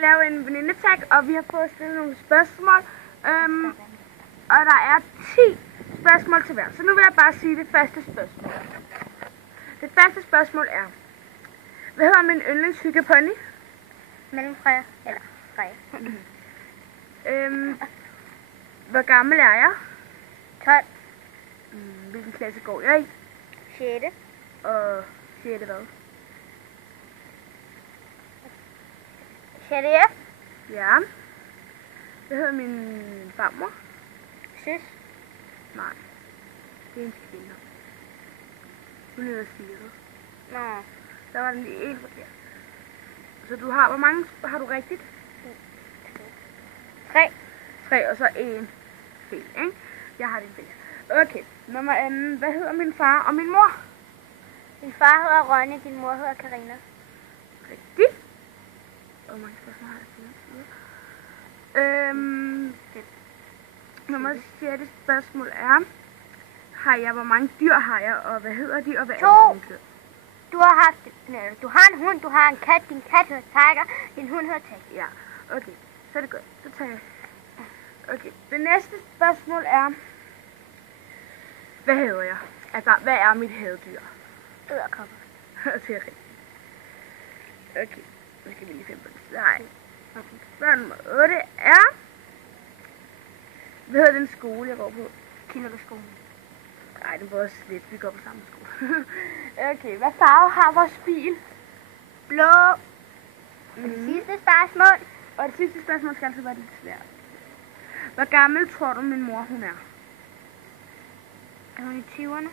lave en venindetag, og vi har fået stillet nogle spørgsmål. Og der er 10 spørgsmål til hver. Så nu vil jeg bare sige det første spørgsmål. Det første spørgsmål er, hvad hedder min yndlingshyggepony? Mellemfreja. Eller Freja. Hvor gammel er jeg? 12. Hvilken klasse går jeg i? 6. Og 6. hvad? 6. F. Ja. Hvad hedder min farmor? Søs. Nej. Det er en kvinde. Hun hedder Sigrid. Nå. Der var den lige en forkert. Så du har, hvor mange har du rigtigt? 3. 3, og så en fel, ikke? Jeg har din fel. Okay, nummer 2. Hvad hedder min far og min mor? Din far hedder Rønne, din mor hedder Karina. Rigtigt. Hvor mange spørgsmål har jeg stillet? Nummer 6. spørgsmål er, hvor mange dyr har jeg, og hvad hedder de, og hvad 2. er det, dyr? Du har en hund, du har en kat, din kat hedder Tiger, din hund hedder Tag. Ja, okay, så er det godt. Så tager jeg. Okay, det næste spørgsmål er, hvad hedder jeg? Altså, hvad er mit havedyr? Edderkopper. Det er rigtigt. Okay, nu skal vi lige finde på det. Nej. Okay. Spørgsmål nummer 8 er, hvad hedder den skole, jeg går på? Kinderskolen. Nej, det var også lidt. Vi går på samme skole. Okay, hvad farve har vores bil? Blå. Det sidste spørgsmål. Og det sidste spørgsmål skal altså være lidt svært. Hvor gammel tror du, min mor hun er? Er hun i 20'erne?